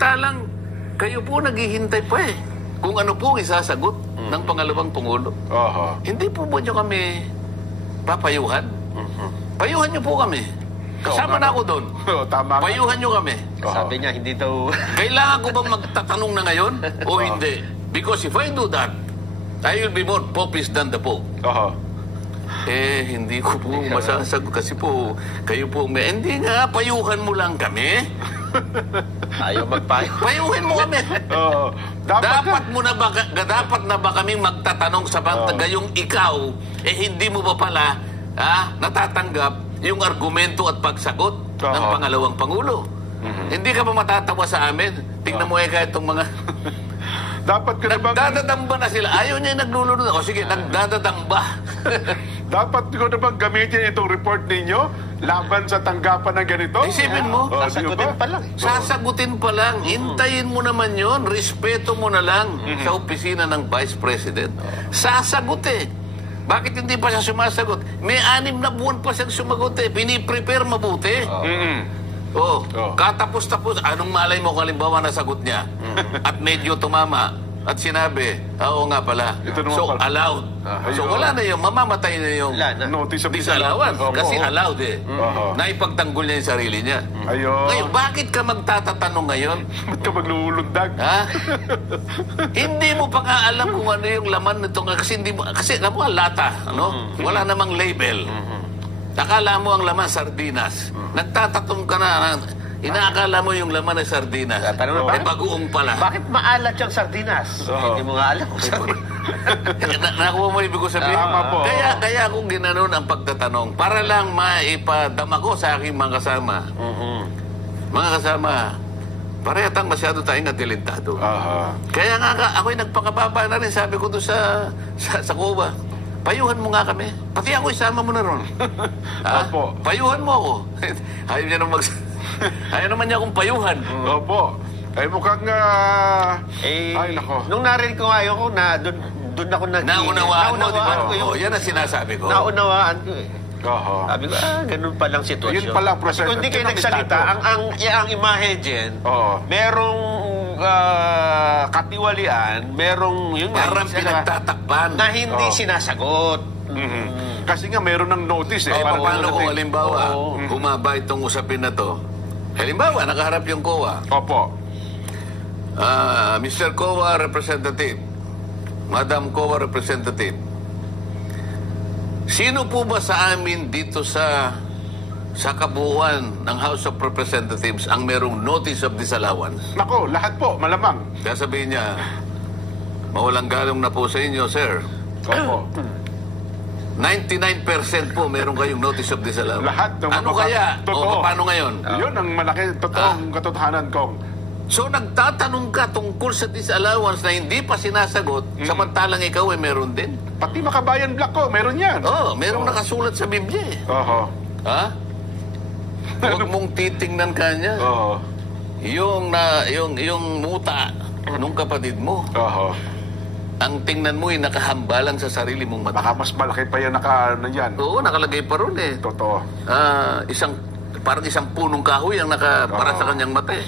Samantalang, kayo po naghihintay pa eh. Kung ano po isasagot ng pangalawang Pangulo. Hindi po nyo kami papayuhan. Payuhan nyo po kami. Kasama na ako doon. Tama. Payuhan nyo kami. Sabi niya, hindi daw... Kailangan ko bang magtatanong na ngayon o hindi? Because if I do that, I will be more popist than the Pope. Hindi ko po masasagot kasi po, kayo po, hindi nga, payuhan mo lang kami. Ayaw magpayo. Payuhin mo kami. Dapat na ba kaming magtatanong sa gayong ikaw, hindi mo ba pala natatanggap yung argumento at pagsagot ng pangalawang Pangulo? Hindi ka ba matatawa sa amin? Tingnan mo kahit itong mga... Dapat ka na bang... Nagdadadamba na sila. Ayaw niya yung naglulunod. O sige, nagdadadamba. Dapat ko na bang gamitin itong report ninyo laban sa tanggapan ng ganito? Isipin mo. Sasagutin pa lang. Sasagutin pa lang. Hintayin mo naman yon. Respeto mo na lang sa opisina ng Vice President. Sasagot eh. Bakit hindi pa siya sumasagot? May 6 na buwan pa siyang sumagot eh. Piniprepare mabuti. Katapos-tapos, anong malay mo kung halimbawa nasagot niya? At medyo tumama at sinabi, oo nga pala. So, allowed. So, wala na yung, mamamatay na yung notice of disallowance. Kasi allowed eh. Naipagtanggol niya yung sarili niya. Ngayon, bakit ka magtatatanong ngayon? Ba't ka maglulundag? Hindi mo pa nga alam kung ano yung laman nito. Kasi alam mo, lata. Wala namang label. Akala mo ang laman sardinas. Nagtatatong ka na. Inaakala mo yung laman ng sardinas. Bagoong pala. Bakit maalat yung sardinas? Hindi mo nga alam kung sardinas. Nakuha mo ibig ko sabihin. Kaya kung ginanon ang pagtatanong para lang maipadama ko sa aking mga kasama. Mga kasama, parehang masyado tayong atilintado. Kaya nga ako'y nagpakababa na rin. Sabi ko doon sa Cuba. Payuhan mo nga kami. Pati ako isama mo na ron. Payuhan mo ako. Ayaw niya naman niya akong payuhan. Opo. Ay mukhang... ay, nako. Nung narinig ko nga yun, doon ako naunawaan mo, di ba? Yan ang sinasabi ko. Naunawaan ko eh. Sabi ko, ganun palang sitwasyon. Yun palang proseso. Kung di kayo nagsalita, ang imahe dyan, merong katiwalian, merong yun parang pinagtatakpan na hindi sinasagot. Kasi nga meron ng notice eh. Paano kung halimbawa, humaba itong usapin na to? Halimbawa, nakaharap yung COA. Opo. Mr. COA Representative, Madam COA Representative, sino po ba sa amin dito sa kabuuan ng House of Representatives ang merong notice of disallowance? Nako, lahat po, malamang. Kaya sabihin niya, mawalang galong na po sa inyo, sir. Opo. 99% po meron kayong notice of disallowance. Lahat ng ano kaya? Totoo. O paano ngayon? Yun ang malaki, totoong katotohanan kong. So nagtatanong ka tungkol sa disallowance na hindi pa sinasagot, samantalang ikaw ay meron din? Pati Makabayan Black ko, meron yan. Merong nakasulat sa Biblia eh. Huwag mong titingnan kanya. Yung muta nung kapatid mo. Ang tingnan mo ay nakahambalan sa sarili mong mata. Baka mas malaki pa yan yan. Oo, nakalagay pa ron eh. Totoo. Parang isang punong kahoy ang nakapara sa kanyang mata eh.